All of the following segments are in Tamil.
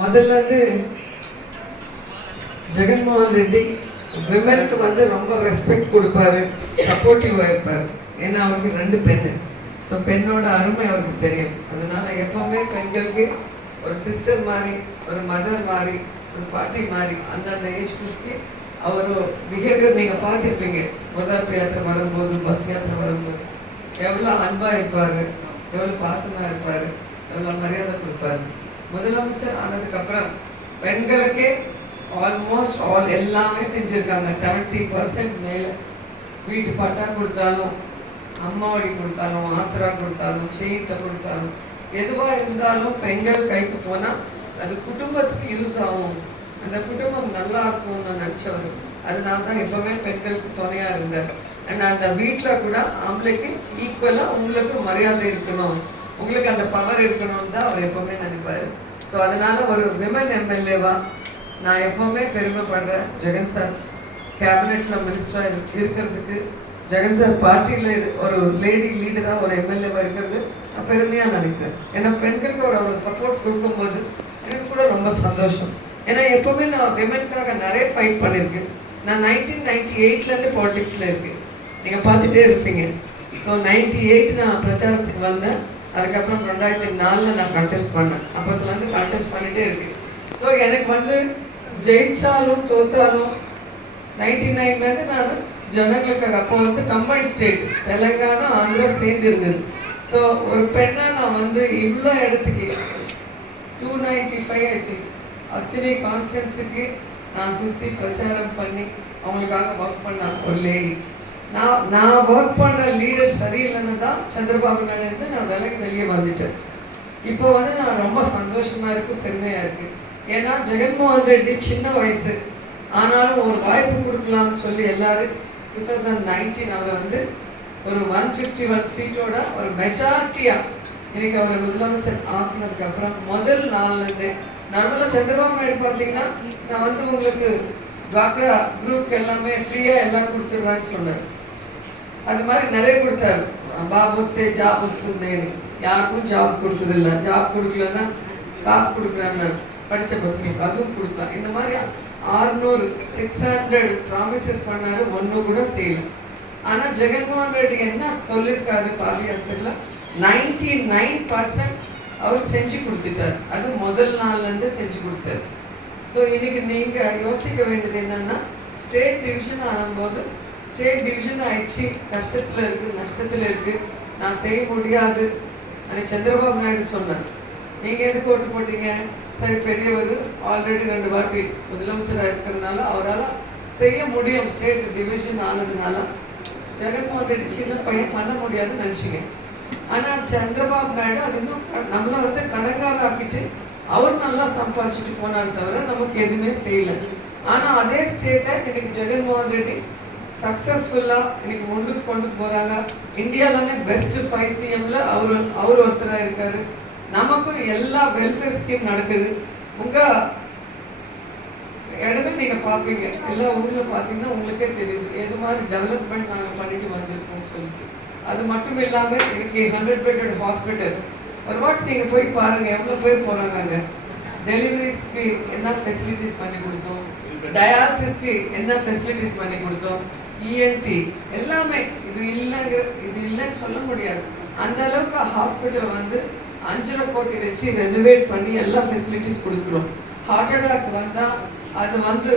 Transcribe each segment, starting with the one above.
முதல்ல ஜெகன்மோகன் ரெட்டி விமனுக்கு ரொம்ப ரெஸ்பெக்ட் கொடுப்பாரு, சப்போர்ட்டிவாக இருப்பார். ஏன்னா அவருக்கு 2 பெண்ணு. ஸோ பெண்ணோட அருமை அவருக்கு தெரியும். அதனால எப்பவுமே பெண்களுக்கு ஒரு சிஸ்டர் மாதிரி, ஒரு மதர் மாதிரி, ஒரு பாட்டி மாதிரி அந்தந்த ஏஜ் குரூப்க்கு அவர் பிஹேவியர் நீங்கள் பார்த்துருப்பீங்க. முதல் யாத்திரை வரும்போது, பஸ் யாத்திரை வரும்போது எவ்வளோ அன்பாக இருப்பார், எவ்வளோ பாசமாக இருப்பார், எவ்வளோ மரியாதை கொடுப்பாரு. முதலமைச்சர் ஆனதுக்கப்புறம் பெண்களுக்கே ஆல்மோஸ்ட் எல்லாமே செஞ்சுருக்காங்க. 70% மேலே வீட்டு பட்டா கொடுத்தாலும், அம்மாவடி கொடுத்தாலும், ஆசரா கொடுத்தாலும், செய்த கொடுத்தாலும், எதுவாக இருந்தாலும் பெண்கள் கைக்கு போனால் அது குடும்பத்துக்கு யூஸ் ஆகும், அந்த குடும்பம் நல்லா இருக்கும்னு நினச்சவர். அதனால தான் எப்போவுமே பெண்களுக்கு துணையாக இருந்தார். அண்ட் அந்த வீட்டில் கூட ஆம்பளைக்கு ஈக்குவலாக உங்களுக்கு மரியாதை இருக்கணும், உங்களுக்கு அந்த பவர் இருக்கணும்னு தான் அவர் எப்போவுமே நினைப்பார். ஸோ அதனால் ஒரு விமன் எம்எல்ஏவா நான் எப்போவுமே பெருமைப்படுறேன். ஜெகன் சார் கேபினெட்டில் மினிஸ்டராக இருக்கிறதுக்கு, ஜெகன் சார் பார்ட்டியில் ஒரு லேடி லீடராக ஒரு எம்எல்ஏவாக இருக்கிறது நான் பெருமையாக நினைக்கிறேன். ஏன்னா பெண்களுக்கு ஒரு அவ்வளோ சப்போர்ட் கொடுக்கும்போது எனக்கு கூட ரொம்ப சந்தோஷம். ஏன்னா எப்போவுமே நான் விமனுக்காக நிறைய ஃபைட் பண்ணியிருக்கேன். நான் 1998 பாலிடிக்ஸில் இருக்கேன், நீங்கள் பார்த்துட்டே இருப்பீங்க. ஸோ 98 நான் பிரச்சாரத்துக்கு வந்தேன். அதுக்கப்புறம் 2004 நான் கண்டெஸ்ட் பண்ணேன். அப்போத்துலேருந்து கண்டெஸ்ட் பண்ணிகிட்டே இருக்கேன். ஸோ எனக்கு ஜெயிச்சாலும் தோத்தாலும் 99 நான் ஜனங்களுக்காக, அப்போ கம்பைன்ட் ஸ்டேட் தெலுங்கானா ஆந்திரா சேர்ந்து இருந்தது. ஸோ ஒரு பெண்ணாக நான் இவ்வளோ இடத்துக்கு 295 ஐ திங்க் அத்தனை கான்ஸ்டன்ஸுக்கு நான் சுற்றி பிரச்சாரம் பண்ணி அவங்களுக்காக ஒர்க் பண்ண ஒரு லேடி. நான் ஒர்க் பண்ண லீடர் சரியில்லைன்னு தான் சந்திரபாபு நாயுடு நான் வெளியே வந்துட்டேன். இப்போ நான் ரொம்ப சந்தோஷமாக இருக்குது, பெருமையாக இருக்குது. ஏன்னா ஜெகன்மோகன் ரெட்டி சின்ன வயசு ஆனாலும் ஒரு வாய்ப்பு கொடுக்கலாம்னு சொல்லி எல்லாரும் 2019 அவர் ஒரு 151 சீட்டோட ஒரு மெஜாரிட்டியாக இன்னைக்கு அவர் முதலமைச்சர் ஆக்குனதுக்கப்புறம் முதல் நாள்லேருந்தே நார்மலாக சந்திரபாபு நாயுடு பார்த்தீங்கன்னா நான் உங்களுக்கு ட்வாக்ரா குரூப்க்கு எல்லாமே ஃப்ரீயாக எல்லாம் கொடுத்துருவான்னு சொன்னார். அது மாதிரி நிறைய கொடுத்தாரு. பாப் வஸ்தே ஜாப் வஸ்துந்தேன்னு யாருக்கும் ஜாப் கொடுத்ததில்லை. ஜாப் கொடுக்கலன்னா காசு கொடுக்குறான்னு படித்த பசங்களுக்கு அதுவும் கொடுக்கலாம். இந்த மாதிரி 600 ப்ராமிசஸ் பண்ணாரு, ஒன்றும் கூட செய்யலை. ஆனால் ஜெகன்மோகன் ரெட்டி என்ன சொல்லியிருக்காரு பாதயாத்திரையில் 99% அவர் செஞ்சு கொடுத்துட்டார். அது முதல் நாள்லேருந்து செஞ்சு கொடுத்தாரு. ஸோ இன்னைக்கு நீங்கள் யோசிக்க வேண்டியது என்னென்னா, ஸ்டேட் டிவிஷன் ஆனும்போது ஸ்டேட் டிவிஷன் ஆயிடுச்சு, கஷ்டத்தில் இருக்குது, நஷ்டத்தில் இருக்குது, நான் செய்ய முடியாது அன்னைக்கு சந்திரபாபு நாயுடு சொன்னார். நீங்கள் எதுக்கு ஓட்டு போட்டீங்க? சரி, பெரியவர் ஆல்ரெடி 2 வாட்டி முதலமைச்சராக இருக்கிறதுனால அவரால் செய்ய முடியும், ஸ்டேட் டிவிஷன் ஆனதுனால. ஜெகன்மோகன் ரெட்டி சின்ன பையன் பண்ண முடியாதுன்னு நினச்சிங்க. ஆனால் சந்திரபாபு நாயுடு அது இன்னும் நம்மளை கடங்கால ஆக்கிட்டு அவர் நல்லா சம்பாதிச்சுட்டு போனார் தவிர நமக்கு எதுவுமே செய்யலை. ஆனால் அதே ஸ்டேட்டை இன்னைக்கு ஜெகன்மோகன் ரெட்டி சக்ஸஸ்ஃபுல்லாக இன்னைக்கு முன்னுக்கு கொண்டு போகிறாங்க. இந்தியாவிலே பெஸ்ட் 5 CMல அவர் ஒருத்தராக இருக்கார். நமக்கு எல்லா வெல்ஃபேர் ஸ்கீம் நடக்குது. உங்கள் இடமே நீங்கள் பார்ப்பீங்க, எல்லா ஊரில் பார்த்தீங்கன்னா உங்களுக்கே தெரியுது எது மாதிரி டெவலப்மெண்ட் நாங்கள் பண்ணிட்டு வந்திருக்கோம் சொல்லிட்டு. அது மட்டும் இல்லாமல் இன்னைக்கு 100 bedded ஹாஸ்பிட்டல் ஒரு வாட்டி நீங்கள் போய் பாருங்கள், எவ்வளோ பேர் போகிறாங்க அங்கே. டெலிவரிஸ்க்கு என்ன ஃபெசிலிட்டிஸ் பண்ணி கொடுத்தோம், டயாலிசிஸ்க்கு என்ன ஃபெசிலிட்டிஸ் பண்ணி கொடுத்தோம், ENT எல்லாமே. இது இல்லைன்னு சொல்ல முடியாது. அந்த அளவுக்கு ஹாஸ்பிட்டல் 5 கோடி வச்சு ரெனோவேட் பண்ணி எல்லா ஃபெசிலிட்டிஸ் கொடுக்குறோம். ஹார்ட் அட்டாக் வந்தால் அது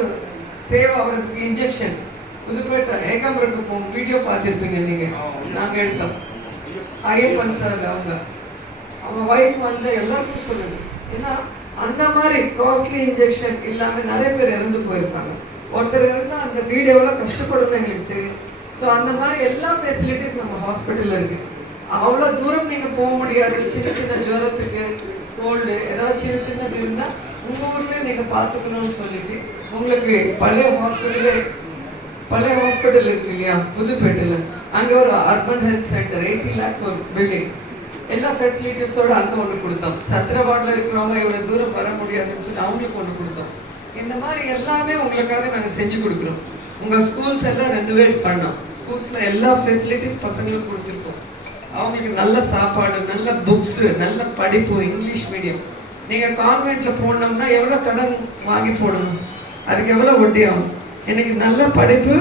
சேவ் ஆகிறதுக்கு இன்ஜெக்ஷன் புதுப்பேட்டை ஏகாம்பரக்கு போகும் வீடியோ பார்த்துருப்பீங்க நீங்கள், நாங்கள் எடுத்தோம். ஐயப்பன் சார் அவங்க ஒய்ஃப் எல்லாருக்கும் சொல்லுது. ஏன்னா அந்த மாதிரி காஸ்ட்லி இன்ஜெக்ஷன் இல்லாமல் நிறைய பேர் இறந்து போயிருப்பாங்க. ஒருத்தர் இருந்தால் அந்த வீடியோவில் கஷ்டப்படணும்னு எங்களுக்கு தெரியும். ஸோ அந்த மாதிரி எல்லா ஃபெசிலிட்டிஸ் நம்ம ஹாஸ்பிட்டலில் இருக்குது. அவ்வளோ தூரம் நீங்கள் போக முடியாது. சின்ன ஜுரத்துக்கு, கோல்டு, ஏதாவது சின்னது இருந்தால் உங்கள் ஊர்லேயும் நீங்கள் பார்த்துக்கணும்னு சொல்லிட்டு உங்களுக்கு பழைய ஹாஸ்பிட்டல் இருக்கு இல்லையா புதுப்பேட்டையில், அங்கே ஒரு அர்பன் ஹெல்த் சென்டர் 80 lakhs ஒரு பில்டிங், எல்லா ஃபெசிலிட்டிஸோடு அங்கே ஒன்று கொடுத்தோம். சத்திரவாடில் இருக்கிறவங்க இவ்வளோ தூரம் வர முடியாதுன்னு சொல்லி அவங்களுக்கு ஒன்று கொடுத்தோம். இந்த மாதிரி எல்லாமே உங்களுக்காக நாங்கள் செஞ்சு கொடுக்குறோம். உங்கள் ஸ்கூல்ஸ் எல்லாம் ரெனோவேட் பண்ணோம். ஸ்கூல்ஸில் எல்லா ஃபெசிலிட்டிஸ் பசங்களுக்கு கொடுத்துருக்கோம். அவங்களுக்கு நல்ல சாப்பாடு, நல்ல புக்ஸு, நல்ல படிப்பு, இங்கிலீஷ் மீடியம் நீங்கள் கான்வெண்ட்டில் போடணும்னா எவ்வளோ கடன் வாங்கி போடணும், அதுக்கு எவ்வளோ வட்டி ஆகும். எனக்கு நல்ல படிப்பு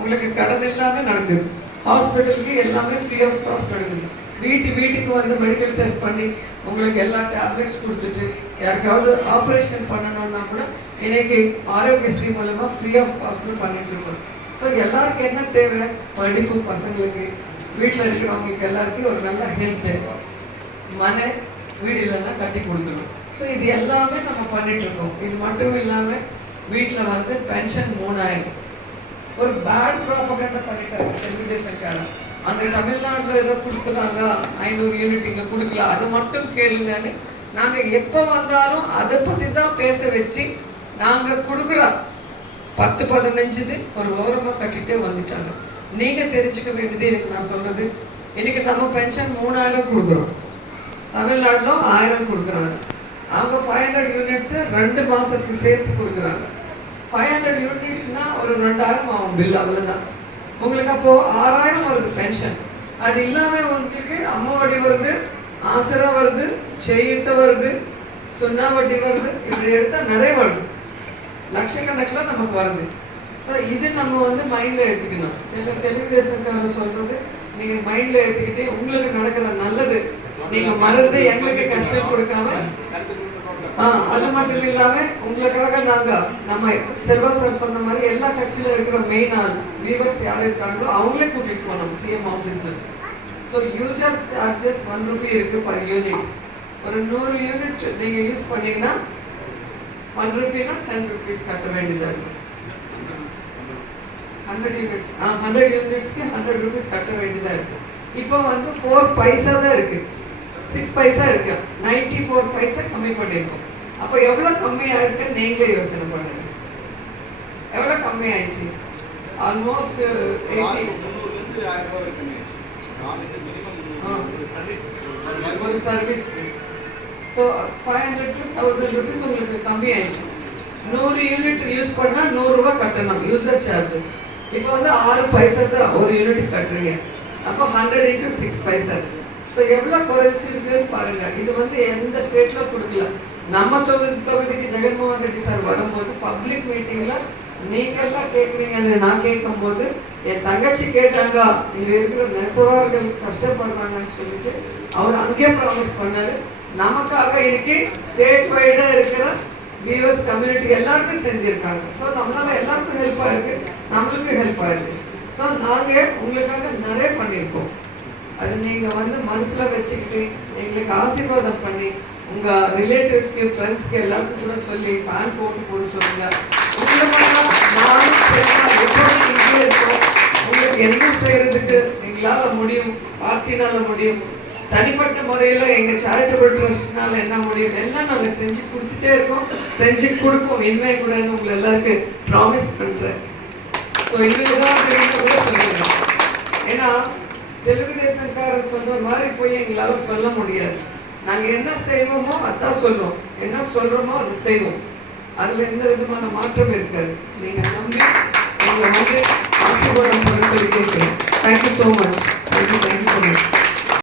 உங்களுக்கு கடன் இல்லாமல் நடக்குது. ஹாஸ்பிட்டலுக்கு எல்லாமே ஃப்ரீ ஆஃப் காஸ்ட் நடக்குது. வீட்டுக்கு வந்து மெடிக்கல் டெஸ்ட் பண்ணி உங்களுக்கு எல்லா டேப்லெட்ஸ் கொடுத்துட்டு யாருக்காவது ஆப்ரேஷன் பண்ணணும்னா கூட இன்னைக்கு ஆரோக்கியஸ்ரீ மூலமாக ஃப்ரீ ஆஃப் காஸ்ட்டில் பண்ணிட்டு இருக்கோம். ஸோ எல்லாருக்கும் என்ன தேவை, படிப்பு, பசங்களுக்கு, வீட்டில் இருக்கிறவங்களுக்கு எல்லாருக்கும் ஒரு நல்ல ஹெல்த்து, மனை, வீடு இல்லைன்னா கட்டி கொடுக்கணும். ஸோ இது எல்லாமே நம்ம பண்ணிகிட்ருக்கோம். இது மட்டும் இல்லாமல் வீட்டில் வந்து பென்ஷன் 3000 ஒரு பேட் ப்ராபகண்டா பண்ணிட்டாங்க தெலுங்குதேசக்காரன். அங்கே தமிழ்நாட்டில் ஏதோ கொடுக்குறாங்க 500 யூனிட் இங்கே கொடுக்கல, அது மட்டும் கேளுங்கன்னு நாங்கள் எப்போ வந்தாலும் அதை பற்றி தான் பேச வச்சு நாங்கள் கொடுக்குறோம். 10-15 ஒரு ஓரமாக கட்டிகிட்டே வந்துட்டாங்க. நீங்கள் தெரிஞ்சுக்க வேண்டியது எனக்கு நான் சொல்கிறது, இன்றைக்கி நம்ம பென்ஷன் 3000 கொடுக்குறோம், தமிழ்நாட்டில் 1000 கொடுக்குறாங்க. அவங்க 500 யூனிட்ஸு 2 மாதத்துக்கு சேர்த்து கொடுக்குறாங்க. 500 யூனிட்ஸ்னால் ஒரு 2000 ஆகும் பில், அவ்வளோதான். உங்களுக்கு அப்போது 6000 வருது பென்ஷன். அது இல்லாமல் உங்களுக்கு அம்மா வட்டி வருது, ஆசரா வருது, செய்யுத்த வருது, சுண்ணா வட்டி வருது, இப்படி எடுத்தால் நிறைய வருது, லட்சக்கணக்கில் நமக்கு வருது. ஸோ இது நம்ம வந்து மைண்டில் ஏற்றுக்கணும். தெலுங்குதேசக்காரர் சொல்கிறது நீங்கள் மைண்டில் ஏற்றுக்கிட்டே உங்களுக்கு நடக்கிற நல்லது நீங்கள் மறந்து எங்களுக்கு கஷ்டம் கொடுக்காம, அது மட்டும் இல்லாமல் உங்களுக்காக நாங்கள் நம்ம செல்வா சார் சொன்ன மாதிரி எல்லா கட்சியில் இருக்கிற மெயினான வீவர்ஸ் யார் இருக்காங்களோ அவங்களே கூட்டிகிட்டு போனோம் சிஎம் ஆஃபீஸில். ஸோ யூசர் சார்ஜஸ் 1 ரூபி இருக்குது பர் யூனிட். ஒரு 100 யூனிட் நீங்கள் யூஸ் பண்ணிங்கன்னா 1 ரூபினா 10 ருபீஸ் கட்ட வேண்டியதாக இருக்கும். 100 யூனிட்ஸ்க்கு 100 ருபீஸ் கட்ட வேண்டியதாக இருக்குது. இப்போ வந்து 4 பைசா தான் இருக்குது, 6 பைசா இருக்கு, 94 பைசா கம்மி பண்ணியிருக்கோம். அப்போ எவ்வளோ கம்மி ஆயிருக்குன்னு நீங்களே யோசனை பண்ணுங்க. எவ்வளோ கம்மி ஆயிடுச்சு? ஆல்மோஸ்ட் 80. ஒரு சர்வீஸ்க்கு. ஸோ 500 to 1000 ருபீஸ் உங்களுக்கு கம்மி ஆயிடுச்சு. 100 யூனிட் யூஸ் பண்ணால் 100 ரூபா கட்டணும் யூசர் சார்ஜஸ். இப்போ வந்து 6 பைசா தான் ஒரு யூனிட் கட்டுறீங்க. அப்போ 100 into 6 பைசா. ஸோ எவ்வளோ குறைச்சிருக்குன்னு பாருங்கள். இது வந்து எந்த ஸ்டேட்டில் கொடுக்கல. நம்ம தொகுதிக்கு ஜெகன்மோகன் ரெட்டி சார் வரும்போது பப்ளிக் மீட்டிங்கில் நீங்கள்லாம் கேட்குறீங்கன்னு நான் கேட்கும்போது என் தங்கச்சி கேட்டாங்க, இங்கே இருக்கிற நெசவார்கள் கஷ்டப்படுறாங்கன்னு சொல்லிட்டு அவர் அங்கேயே ப்ராமிஸ் பண்ணார். நமக்காக இன்னைக்கு ஸ்டேட் வைடாக இருக்கிற வியூவர்ஸ் கம்யூனிட்டி எல்லாருக்கும் செஞ்சுருக்காங்க. ஸோ நம்மளால் எல்லாருக்கும் ஹெல்ப்பாக இருக்குது, நம்மளுக்கும் ஹெல்ப்பாக இருக்குது. ஸோ நாங்கள் உங்களுக்காக நிறைய பண்ணியிருக்கோம். அது நீங்கள் வந்து மனசில் வச்சுக்கிட்டு எங்களுக்கு ஆசீர்வாதம் பண்ணி உங்கள் ரிலேட்டிவ்ஸ்க்கு, ஃப்ரெண்ட்ஸ்க்கு எல்லாருக்கும் கூட சொல்லி ஃபேன் போட்டு சொல்லுங்கள். உங்களுக்கு நானும் செய்யலாம், எப்போதும் இங்கே இருக்கோம். உங்களுக்கு என்ன செய்கிறதுக்கு எங்களால் முடியும், பார்ட்டினால் முடியும், தனிப்பட்ட முறையில் எங்கள் சேரிட்டபிள் ட்ரஸ்ட்னால் என்ன முடியும், எல்லாம் நாங்கள் செஞ்சு கொடுத்துட்டே இருக்கோம், செஞ்சு கொடுப்போம். இனிமே கூட உங்களை எல்லாருக்கும் ப்ராமிஸ் பண்ணுறேன். ஸோ இன்னும் ஏதாவது கூட சொல்லுங்கள். ஏன்னா தெலுங்குதேசக்காரர் சொல்கிற மாதிரி போய் எங்களால் சொல்ல முடியாது. நாங்கள் என்ன செய்வோமோ அதான் சொல்லுவோம், என்ன சொல்கிறோமோ அது செய்வோம். அதில் எந்த விதமான மாற்றம் இருக்காது. நீங்கள் நம்பி எங்களை வந்து ஆசீர்வாதம் பண்ண சொல்லி கேட்குறேன். Thank you so much. Thank you so much.